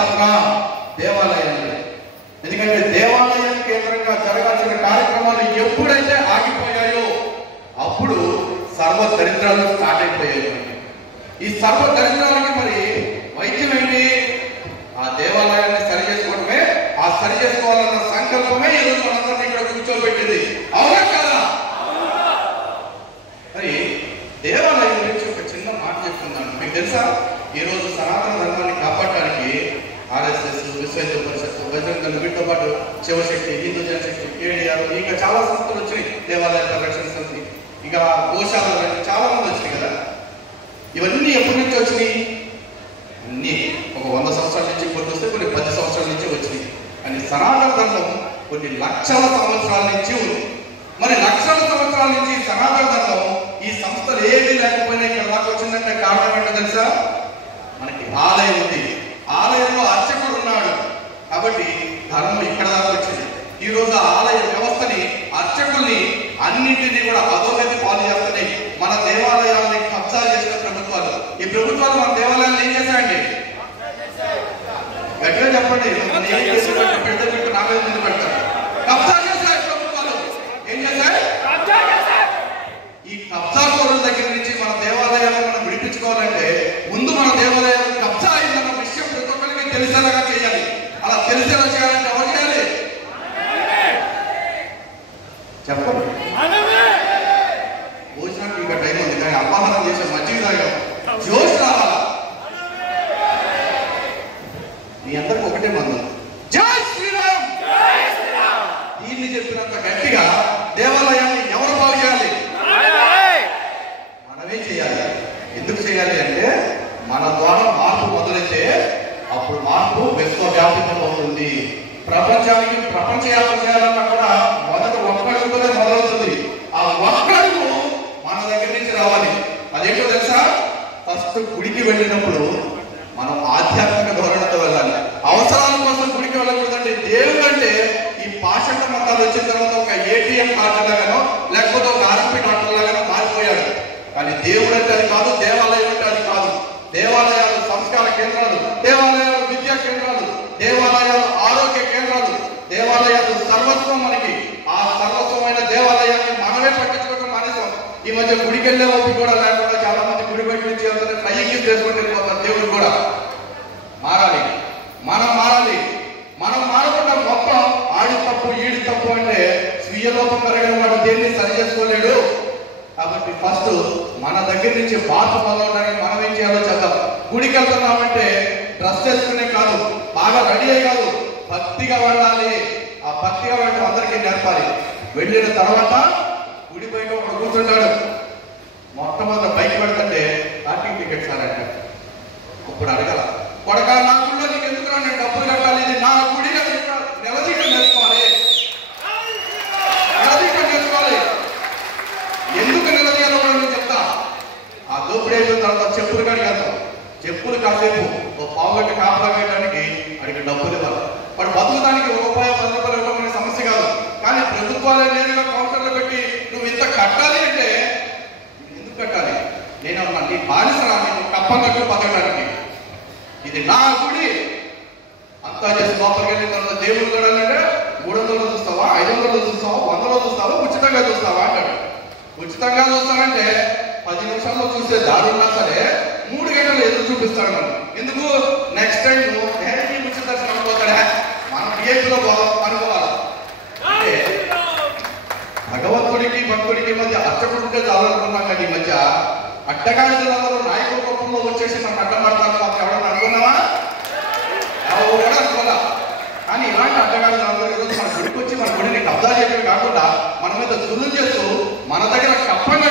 పాత్ర దేవాలయాలు. ఎందుకంటే దేవాలయం కేంద్రంగా జరగాల్సిన కార్యక్రమాలు ఎప్పుడైతే ఆగిపోయాయో అప్పుడు సర్వ దరిద్రాలు స్టార్ట్ అయిపోయాయి. ఈ సర్వ దరిద్రాలకి మరి వైద్యం ఏంటి? ఆ దేవాలయాన్ని సరి చేసుకోవడమే. ఆ సరి చేసుకోవాలన్న సంకల్పమే ఈరోజు మనందరినీ ఇక్కడ కూర్చోబెట్టింది. అవునా కదా? మరి దేవాలయం గురించి ఒక చిన్న మాట చెప్తున్నాను. మీకు తెలుసా, ఈరోజు సనాతన ధర్మాన్ని కాపాడటానికి ఆర్ఎస్ఎస్, విశ్వ హిందూ పరిషత్, బజరంగ దళ్, వీటితో పాటు శివశక్తి, హిందూ జనశక్తి, కేడీఆర్, ఇంకా చాలా సంస్థలు వచ్చినాయి. దేవాలయ పరిరక్షణ సమితి, ఇంకా గోశాల, చాలా మంది వచ్చినాయి కదా. ఇవన్నీ ఎప్పటి నుంచి వచ్చినాయి? అన్నీ ఒక 100 సంవత్సరాల నుంచి కొన్ని వస్తే, కొన్ని 10 సంవత్సరాల నుంచి వచ్చినాయి. కానీ సనాతన ధర్మం కొన్ని లక్షల సంవత్సరాల నుంచి ఉంది. మరి లక్షల సంవత్సరాల నుంచి సనాతన ధర్మం ఈ సంస్థలు ఏమీ లేకపోయినా ఇక్కడ దాకా వచ్చిందంటే కారణం ఏంటో తెలుసా? మనకి ఆలయం ఉంది, ఆలయంలో అర్చకుడు ఉన్నాడు కాబట్టి ధర్మం ఇక్కడ దాకా వచ్చింది. ఈ రోజు ఆలయ వ్యవస్థని, అర్చకుల్ని అన్నింటినీ కూడా అధోగతి పాలు చేస్తున్నాయి. మన దేవాలయాల్ని కబ్జా చేసిన ప్రభుత్వాలు. ఈ ప్రభుత్వాలు మన దేవాలయాలను ఏం చేశాయండి? గట్టిగా చెప్పండి. పెద్ద పెట్టు నా మీద ముందు పెడతారు. కబ్జా చేశాయి ప్రభుత్వాలు. ఏం చేశాయి? ఈ కబ్జా కోరుల దగ్గర నుంచి మన దేవాలయాలను మనం విడిపించుకోవాలంటే ముందు మన దేవాలయాలు కబ్జా అయిందన్న విషయం ప్రతి ఒక్కరికి తెలిసేలాగా చేయాలి. అలా తెలిసేలా చేయాలంటే ఎవరు చేయాలి? చెప్పండి. భోజనానికి ఇంకా టైం ఉంది, కానీ అపహారం చేసే మజ్జిగ తాగాం. జోష్ రావాలా? మీ అందరికి ఒకటే మందం, జై శ్రీరామ్. దీన్ని చెప్పినంత గట్టిగా దేవాలయాన్ని ఎవరు బాగు చేయాలి? మనమే చేయాలి. ఎందుకు చేయాలి అంటే మన ద్వారా మార్పు మొదలైతే అప్పుడు మార్పు విశ్వవ్యాప్తం అవుతుంది. ప్రపంచానికి ప్రపంచ యాత్ర చేయాలన్నా కూడా మొదట ఒక్కడుగుతోనే మొదలవుతుంది. ఆ ఒక్కడుగు మన దగ్గర నుంచి రావాలి. అదేంటో తెలుసా? ఫస్ట్ గుడికి వెళ్ళినప్పుడు మనం ఆధ్యాత్మిక ధోరణితో వెళ్ళాలి. అవసరాల కోసం గుడికి వెళ్ళకూడదండి. దేవుడు అంటే ఈ పాషండ మతాలు వచ్చిన తర్వాత ఒక ఏటీఎం కార్డు లాగానో లేకపోతే ఒక ఆర్ఎంపీ డాక్టర్ లాగానో మారిపోయాడు. కానీ దేవుడు అంటే అది కాదు, దేవాలయం అంటే అది కాదు. దేవాలయాలు సంస్కార కేంద్రాలు, దేవాలయాలు విద్యా కేంద్రాలు, దేవాలయాలు ఆరోగ్య కేంద్రాలు, దేవాలయాలు సర్వస్వం మనకి. ఆ సర్వస్వమైన దేవాలయాన్ని మనమే పట్టించుకోవడం మానేసాం. ఈ మధ్య గుడికి వెళ్ళే ఓపిక కూడా లేకుండా చాలా మంది గుడి బయట నుంచి వెళ్తారు, పైకి చేసుకుంటూ వెళ్ళిపోతారు. దేవుడు కూడా మారాలి. మనం మారాలి. మనం మారకుండా మొత్తం ఆడి తప్పు ఈడి తప్పు అంటే స్వీయ లోపం కలిగిన వాడు దేన్ని సరి చేసుకోలేడు. కాబట్టి ఫస్ట్ మన దగ్గర నుంచి మార్పు మొదలవడానికి మనం ఏం చేయాలో చేద్దాం. గుడికి వెళ్తున్నామంటే డ్రెస్ చేసుకునే కాదు, బాగా రెడీ అయ్యి కాదు, భక్తిగా వెళ్ళాలి. ఆ భక్తిగా వెళ్ళడం అందరికీ నేర్పాలి. వెళ్ళిన తర్వాత గుడి బయట ఒకడు కూర్చుంటాడు. మొట్టమొదటి బైక్ పెడుతుంటే పార్కింగ్ టికెట్ సార్ అంటే ఇప్పుడు అడగల, కొడక నా గుడిలో నీకు ఎందుకు నేను డబ్బులు కట్టాలి, ఇది నా గుడి, నిలదీయడం నేర్చుకోవాలి. నిలదీయడం నేర్చుకోవాలి. ఎందుకు నిలదీయాలో కూడా నేను చెప్తా. ఆ దోపిడీ అయిపోయిన తర్వాత చెప్పులు కాడికి వెళ్తాం. చెప్పులు కాసేపు ఓ పావుగంట కాపలా వేయడానికి అడిగి డబ్బులు ఇవ్వాలి. వాడు బతుకుదానికి రూపాయి 10 రూపాయలు ఇవ్వడం సమస్య కాదు. కానీ ప్రభుత్వాలే నేరుగా కౌంటర్లో పెట్టి నువ్వు ఇంత కట్టాలి అంటే ఎందుకు కట్టాలి? నేను అన్నా నీ బానిసరా, నేను కప్పన్నట్టు బతకడానికి. ఇది నా గుడి అంతా చేసి లోపలికి వెళ్ళిన తర్వాత దేవుడు కూడా అంటే 300 చూస్తావా, 500 చూస్తావా, 100 చూస్తావా, ఉచితంగా చూస్తావా అంటాడు. ఉచితంగా చూస్తానంటే 10 నిమిషాల్లో చూసే దారున్నా సరే 3 గంటలు ఎదురు చూపిస్తాడు మనం. ఎందుకు? నెక్స్ట్ టైం ఉచిత దర్శనం పోతాడా, మనం బిఏపీలో అనుకోవాలి. అంటే భగవంతుడికి భక్తుడికి మధ్య అర్చకుడు ఉంటే చాలనుకున్నాం. కానీ ఈ మధ్య అడ్డగాడిదలందరూ నాయకుల రూపంలో వచ్చేసి మనం అడ్డమాడతాను ఎవడన్నా అనుకున్నావా? ఎవరు కూడా అనుకోవాలా. కానీ ఇలాంటి అడ్డగాడిదలందరూ ఈరోజు మన గుడికి వచ్చి మన గుడిని కబ్జా చేయడం కాకుండా మన మీద దుర్లు చేస్తూ మన దగ్గర కప్పంగా